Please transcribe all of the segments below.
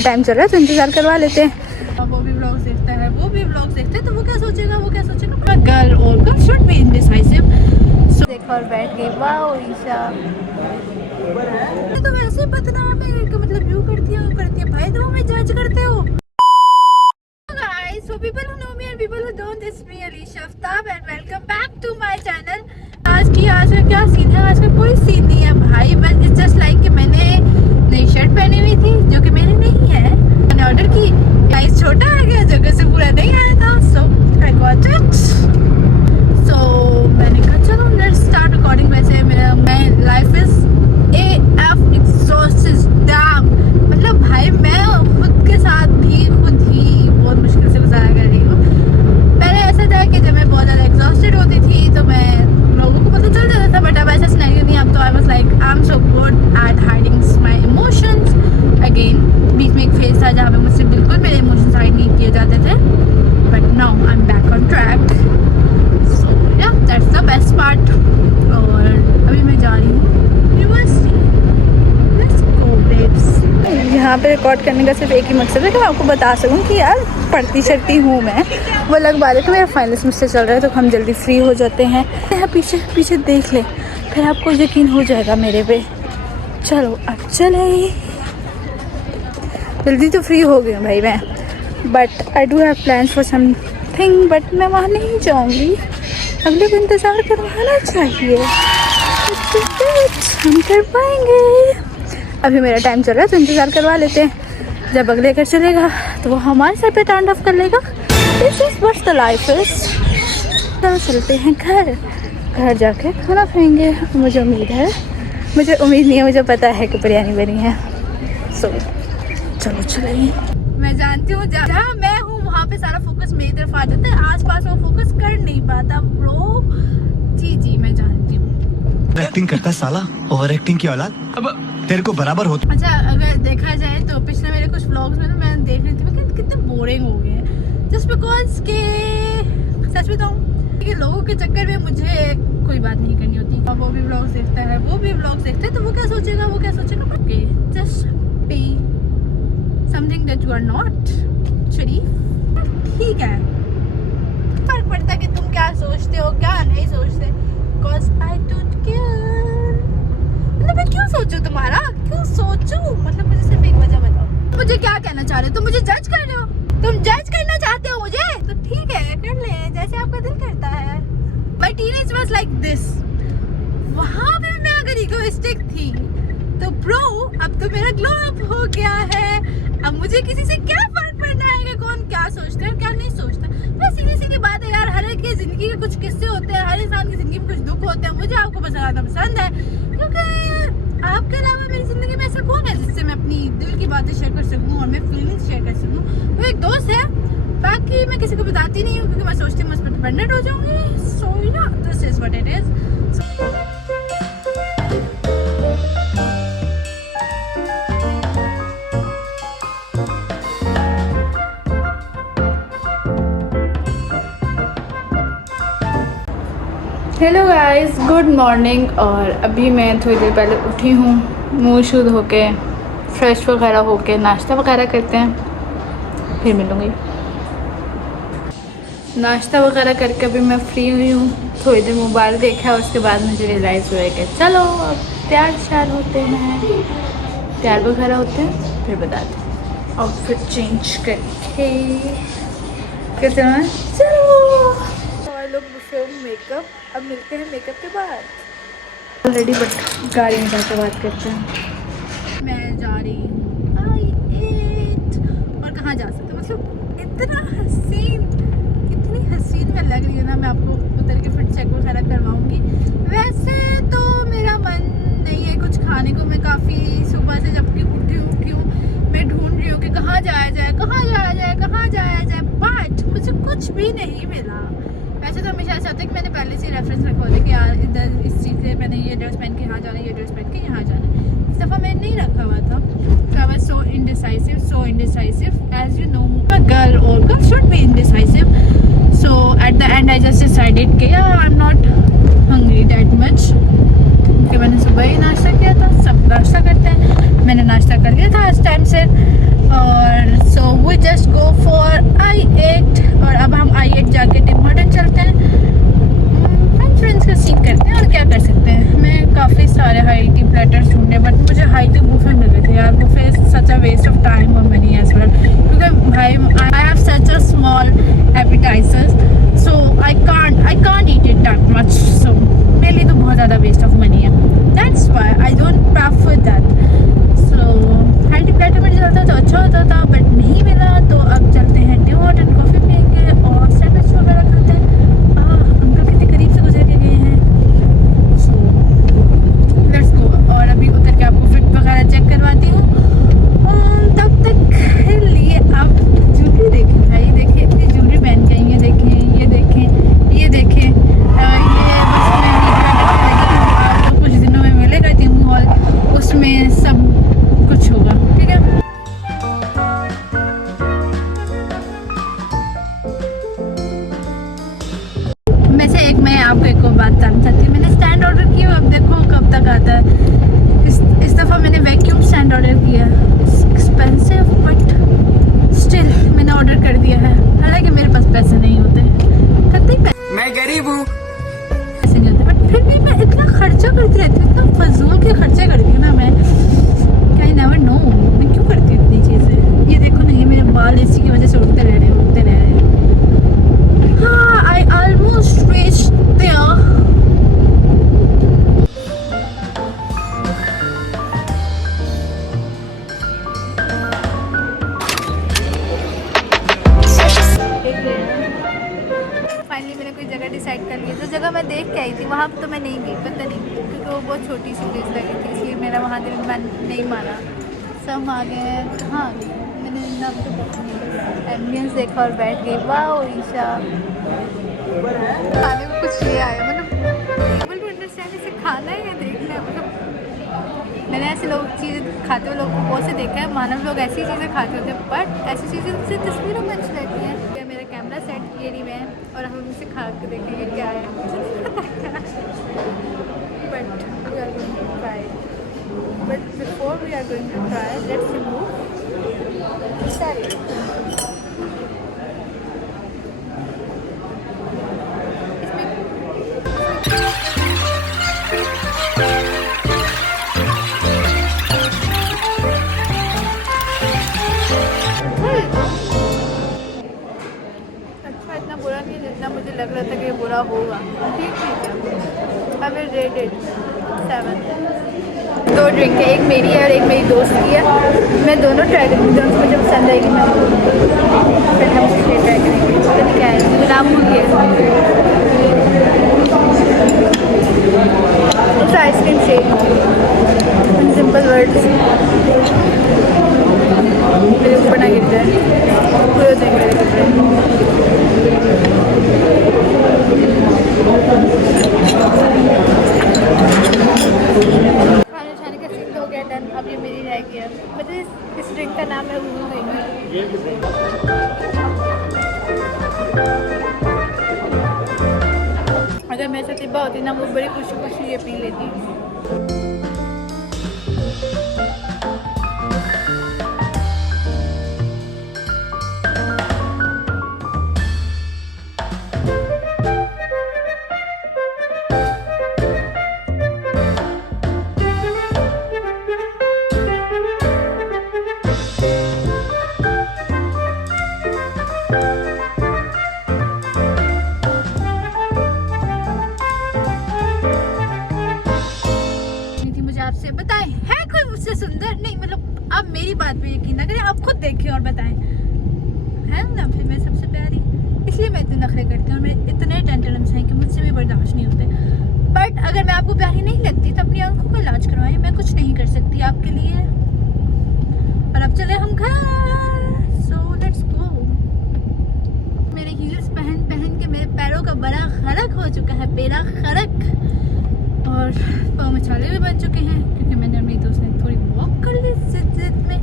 Time चल रहा है तो इंतजार करवा लेते हैं। वो भी व्लॉग्स देखता है, वो भी व्लॉग्स देखते हैं, तो वो क्या सोचेगा गर्ल और गर्ल शुड बी इंडिसाइसिव। सो देखो और बैठ गई। वाओ ईशा तो वैसे बदनाम है, मतलब यूं करती है भाई, तो हमें जज करते हो। So people who know me and people who don't, it's me Alisha Aftab and welcome back to my channel। आज का क्या सीन है? आज का कोई सीन नहीं है भाई, बस इट्स जस्ट लाइक कि मैंने नई शर्ट पहनी हुई थी जो कि मेरी नहीं है, मैंने ऑर्डर की, साइज छोटा आ गया, जगह से पूरा नहीं आया था, सो आई गॉट इट। सो मैंने कहा चलो लेट्स स्टार्ट रिकॉर्डिंग। वैसे मेरा life is AF exhausted damn, मतलब भाई मैं खुद के साथ भी खुद ही बहुत मुश्किल से गुजारा कर रही हूँ। पहले ऐसा था कि जब मैं बहुत ज़्यादा एग्जॉस्टेड होती थी तो मैं लोगों को पता चल जाता था, बट अब ऐसा सिनेरियो नहीं। अब तो I was like I'm so good at hiding my emotions. Again बीच में एक फेज था जहाँ पे मुझसे बिल्कुल मेरे इमोशंस हाइड नहीं किए जाते थे, but now I'm back on track. So yeah that's the best part. और अभी मैं जा रही हूँ यूनिवर्सिटी। Let's go babes. यहाँ पे रिकॉर्ड करने का सिर्फ एक ही मकसद है कि मैं आपको बता सकूँ कि यार पढ़ती चढ़ती हूँ मैं। वो अलग बात है कि मेरा फाइनल सेमेस्टर चल रहा है तो हम जल्दी फ्री हो जाते हैं। यहाँ पीछे पीछे देख ले, फिर आपको यकीन हो जाएगा मेरे पे। चलो अब चले, जल्दी तो फ्री हो गई हूँ भाई मैं, but I do have plans for something, but मैं वहाँ नहीं जाऊँगी। अगले को इंतज़ार करवाना चाहिए, हम कर पाएंगे। अभी मेरा टाइम चल रहा है तो इंतज़ार करवा लेते हैं। जब अगले घर चलेगा तो वो हमारे सर पे टर्न ऑफ कर लेगा। This is what the life is. तो चलते हैं घर जाके खाना खाएंगे। मुझे उम्मीद नहीं है, मुझे पता है कि बिरयानी बनी है। सो चलो चलें। मैं जानती हूँ जहाँ मैं हूँ वहाँ पे सारा फोकस मेरी तरफ आ जाता है, आसपास वो फोकस कर नहीं पाता ब्रो। जी मैं जानती हूँ। एक्टिंग करता साला, ओवर एक्टिंग की औलाद। अब तेरे को बराबर होता। अच्छा अगर देखा जाए तो पिछले मेरे कुछ व्लॉग्स में ना मैं देख रही थी मैं कितने बोरिंग हो गए हैं, जस्ट बिकॉज के सच बताऊँ कि लोगों के चक्कर में मुझे कोई बात नहीं करनी होती। वो भी व्लॉग्स देखता है, वो भी व्लॉग्स देखते हैं, तो वो क्या सोचेगा okay just be something that you are not शरीफ। ठीक है, फर्क पड़ता है कि तुम क्या सोचते हो क्या नहीं सोचते, बिकॉज आई डोंट केयर। मतलब मैं क्यों सोचूं तुम्हारा, क्यों सोचूं? मतलब मुझे सिर्फ एक वजह बताओ, मुझे क्या कहना चाह रहे हो? तुम मुझे जज कर रहे हो? तुम जज करना चाहते हो मुझे? तो ठीक है कर ले जैसे आपका दिल करता है। My teenage was like this. वहाँ पे मैं अगर इगोइस्टिक थी तो ब्रो अब तो मेरा ग्लो अप हो गया है। अब मुझे किसी से क्या फर्क पड़ना है कि कौन क्या सोचता है और क्या नहीं सोचता। बस सीधी बात है यार, हर एक की जिंदगी के कुछ किस्से होते हैं, हर इंसान की जिंदगी में कुछ दुख होते हैं। मुझे आपको बताना पसंद है क्योंकि आपके अलावा मेरी ज़िंदगी में ऐसा कौन है जिससे मैं अपनी दिल की बातें शेयर कर सकूं और मैं फीलिंग्स शेयर कर सकूं। वो एक दोस्त है, बाकी मैं किसी को बताती नहीं हूँ क्योंकि मैं सोचती हूँ उस पर डिपेंडेंट हो जाऊंगी। सो या this is what it is. Hello guys, good morning. और अभी मैं थोड़ी देर पहले उठी हूँ, मुँह शुद्ध होके फ्रेश वगैरह होके नाश्ता वगैरह करते हैं, फिर मिलूँगी। नाश्ता वगैरह करके अभी मैं फ्री हुई हूँ, थोड़ी देर मोबाइल देखा, उसके बाद मुझे रियलाइज़ हुआ कि चलो अब तैयार होते हैं, तैयार वगैरह होते हैं, फिर बताते हैं। आउटफिट चेंज करके कैसे हैं? चलो लोग मेकअप, अब मिलते हैं मेकअप के बाद ऑलरेडी, बट गाड़ी में जाकर बात करते हैं। मैं जा रही हूँ और कहाँ जा सकते, मतलब इतनी हसीन में लग रही है ना। मैं आपको उतर के फिर चेक वगैरह करवाऊँगी। वैसे तो मेरा मन नहीं है कुछ खाने को। मैं काफ़ी सुबह से जब की उठी हूँ मैं ढूंढ रही हूँ कि कहाँ जाया जाए, बट मुझे कुछ भी नहीं मिला। वैसे तो हमेशा ऐसा होता है कि मैंने पहले से रेफरेंस रखा होता है कि यार इधर इस चीज़ से मैंने ये ड्रेस पहन के यहाँ जाना है, ये ड्रेस पहन के यहाँ जाना है। इस दफ़ा मैंने नहीं रखा हुआ था। So I was so indecisive as you know a girl or girl should be indecisive. So at the end I just decided कि यार I'm not hungry that much। कि मैंने सुबह ही नाश्ता किया था, सब नाश्ता करते हैं, मैंने नाश्ता कर लिया था आज टाइम से। और so we just go for I8 और अब हम I8 जाके टिम हॉर्टन चलते हैं, फ्रेंड्स का सीन करते हैं और क्या कर सकते हैं। मैं काफ़ी सारे हाई टी प्लेटर्स ढूंढे बट मुझे हाई टी बुफे मिल गए थे यार। Buffet is such a waste of time और मनी एज वेल, क्योंकि भाई I have such a small appetizers so I can't eat it that much, so मेरे लिए तो बहुत ज़्यादा वेस्ट ऑफ मनी है, that's why I don't prefer that. So high tea platter मिल जाता तो अच्छा होता था बट नहीं मिला, तो अब चलते हैं टिम हॉर्टन, कॉफ़ी पियेंगे और सैंडविच वगैरह खाते हैं। अंकल कितने करीब से गुजर के गए हैं, सो लेट्स गो। और अभी उतर के आपको फिट वगैरह चेक करवाती हूँ। तब तक के लिए आप ज्वेलरी देखें भाई, देखिए इतनी ज्वेलरी पहन के आई है, देखें ये देखें ये देखें। ये बस मैं तो कुछ दिनों में मिलेगा टीम हॉल, उसमें सब कुछ होगा, ठीक है। वैसे एक मैं आपको एक और बात बताना चाहती हूँ, मैंने स्टैंड ऑर्डर किया, अब देखो कब तक आता है। इस दफ़ा मैंने वैक्यूम स्टैंड ऑर्डर किया, एक्सपेंसिव बट स्टिल मैंने ऑर्डर कर दिया है। हालांकि मेरे पास पैसे नहीं होते, कतई मैं गरीब हूँ, पैसे नहीं होते, बट फिर भी मैं इतना खर्चा करती रहती हूँ, इतना फजूल के खर्चे करती हूँ ना मैं, आई नेवर नो मैं क्यों करती हूँ इतनी चीज़ें। ये देखो ना, ये मेरे बाल एसी की वजह से उड़ते रह रहे हैं, उड़ते रह रहे हैं। हाँ, I almost reached there. Finally मैंने कोई जगह डिसाइड कर ली, जो जगह मैं देख के आई थी वहाँ तो मैं नहीं गई, पता नहीं क्योंकि वो बहुत छोटी सी प्लेस लगी थी, इसलिए मेरा वहाँ दिल मन नहीं माना। सब आ गए हैं, कहाँ आ गए, मैंने नाम तो एम्बियंस देखा और बैठ गई। वाह ईशा, खाने को कुछ ले आया, मतलब टेबल टू अंडरस्टैंड इसे खाना है या देखना है। मतलब मैंने ऐसे लोग चीज़ें खाते हुए लोगों को बहुत से देखा है, मानव लोग ऐसी चीज़ें खाते होते हैं, बट ऐसी चीज़ें से तस्वीरों में अच्छी लगती हैं। मेरा कैमरा सेट ये नहीं है और हम इसे खा के देखेंगे क्या है, but we are going to try. But before we are going to try, let's remove set. अच्छा इतना बुरा नहीं जितना मुझे लग रहा था कि ये बुरा होगा, ठीक है। I will rate it 7। 2 drink है, एक मेरी है और एक मेरी दोस्त की है। मैं दोनों ट्राई करूँगी, जो मुझे पसंद आएगी मैं फिर हम उसे ट्राई करेंगे। पता नहीं क्या है, गुलाब फूल है, आइसक्रीम शेक, सिंपल वर्ड्स मेरे ऊपर ना गिर जाए, पूरे दिन मेरे गिर जाए। खाना खाने का सीन हो गया डन, अब ये मेरी रह गया। मतलब इस ड्रिंक का नाम है भूल गई। अगर मैं सतीबा होती ना, वो बड़ी खुशी खुशी ये पी लेती। आपसे बताएं, है कोई मुझसे सुंदर? नहीं, मतलब आप मेरी बात पे यकीन ना करें, आप खुद देखें और बताएं, है ना? फिर मैं सबसे प्यारी, इसलिए मैं इतने नखरे करती हूँ, मेरे इतने टेंटरम्स हैं कि मुझसे भी बर्दाश्त नहीं होते। बट अगर मैं आपको प्यारी नहीं लगती तो अपनी आंखों का इलाज करवाएं, मैं कुछ नहीं कर सकती आपके लिए। और अब चले हम घर, सो लेट्स गो। मेरे हील्स पहन पहन के मेरे पैरों का बड़ा खरक हो चुका है, बेड़ा खरक, और पाँव में छाले भी बन चुके हैं क्योंकि मैंने अपनी दोस्त ने थोड़ी वॉक कर ली जिद में।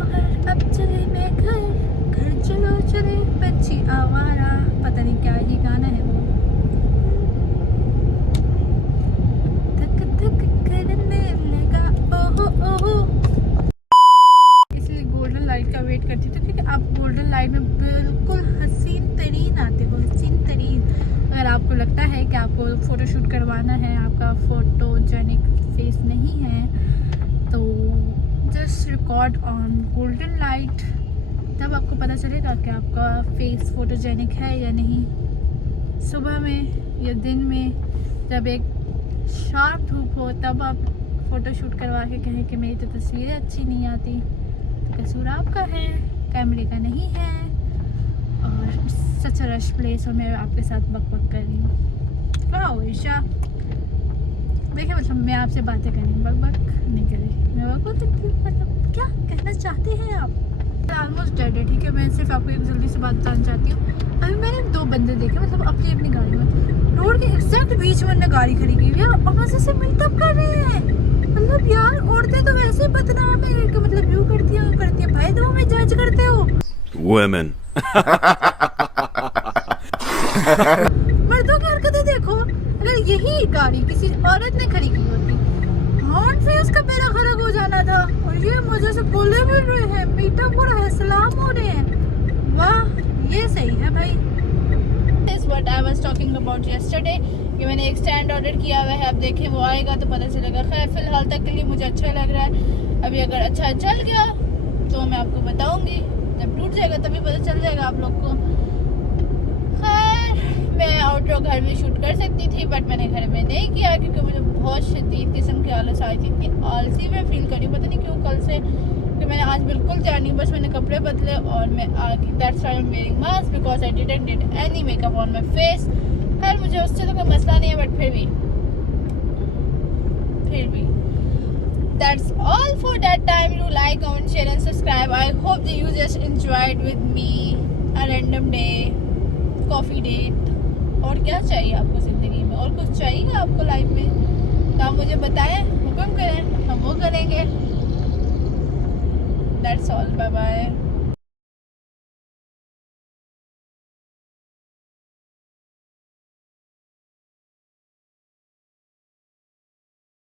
और अब चले मैं घर, घर चलो चले बच्ची आवारा, पता नहीं क्या ही गाना है वो। थक थक वेट करती हूँ, तो क्योंकि आप गोल्डन लाइट में बिल्कुल हसीन तरीन आते हो, हसीन तरीन। अगर आपको लगता है कि आपको फ़ोटोशूट करवाना है, आपका फ़ोटोजेनिक फेस नहीं है, तो just record on golden light, तब आपको पता चलेगा कि आपका फेस फ़ोटोजेनिक है या नहीं। सुबह में या दिन में जब एक शार्प धूप हो, तब आप फ़ोटोशूट करवा के कहें कि मेरी तो तस्वीरें अच्छी नहीं आती, तो कसूर आपका है, कैमरे का नहीं है। और सच रश प्लेस और मैं आपके साथ बक कर रही हूँ। वाह ईशा, देखिए मतलब मैं आपसे बातें कर रही हूँ, बक नहीं कर रही, मैं बक करती हूँ। मतलब क्या कहना चाहते हैं आप? ऑलमोस्ट डेड है, ठीक है। मैं सिर्फ आपको एक जल्दी से बात बताना चाहती हूँ। अभी मैंने 2 बंदे देखे, मतलब अपनी गाड़ी में, रोड के एग्जैक्ट बीच में उन्होंने गाड़ी खड़ी की हुई है और मजे से मीटअप कर रहे हैं। मतलब यार, औरतें तो वैसे ही बदनाम है कि मतलब यूँ करती हैं भाई, तो हमें जज करते हो। Women. मर्दों की हरकतें देखो। अगर यही गाड़ी किसी औरत ने खड़ी की होती, हॉर्न से उसका बेड़ा खराब हो जाना था। और ये मुझे से बोले मिल रहे हैं, मीटअप हो रहा है, सलाम हो रहे हैं। वाह, ये सही है भाई। This is what I was talking about yesterday, कि मैंने एक स्टैंड ऑर्डर किया हुआ है, अब देखें वो आएगा तो पता चलेगा। खैर फिलहाल तक के लिए मुझे अच्छा लग रहा है। अभी अगर अच्छा चल गया तो मैं आपको बताऊंगी, जब टूट जाएगा तभी पता चल जाएगा आप लोग को। खैर मैं आउटरो घर में शूट कर सकती थी, बट मैंने घर में नहीं किया क्योंकि मुझे बहुत शदीद किस्म की आलस आई थी। इतनी आलसी मैं फील करी, पता नहीं क्यों कल से, कि मैंने आज बिल्कुल जानी, बस मैंने कपड़े बदले और मैं आ गई। That's why I am wearing mask because I didn't did any makeup on my face. खैर मुझे उससे तो कोई मसला नहीं है, बट फिर भी that's all for that time. You like, comment, share and subscribe. I hope that you just enjoyed with me a random day, coffee date. और क्या चाहिए आपको ज़िंदगी में? और कुछ चाहिए आपको लाइफ में? तो आप मुझे बताएं, हुक्म करें, हम वो करेंगे। That's all. Bye bye.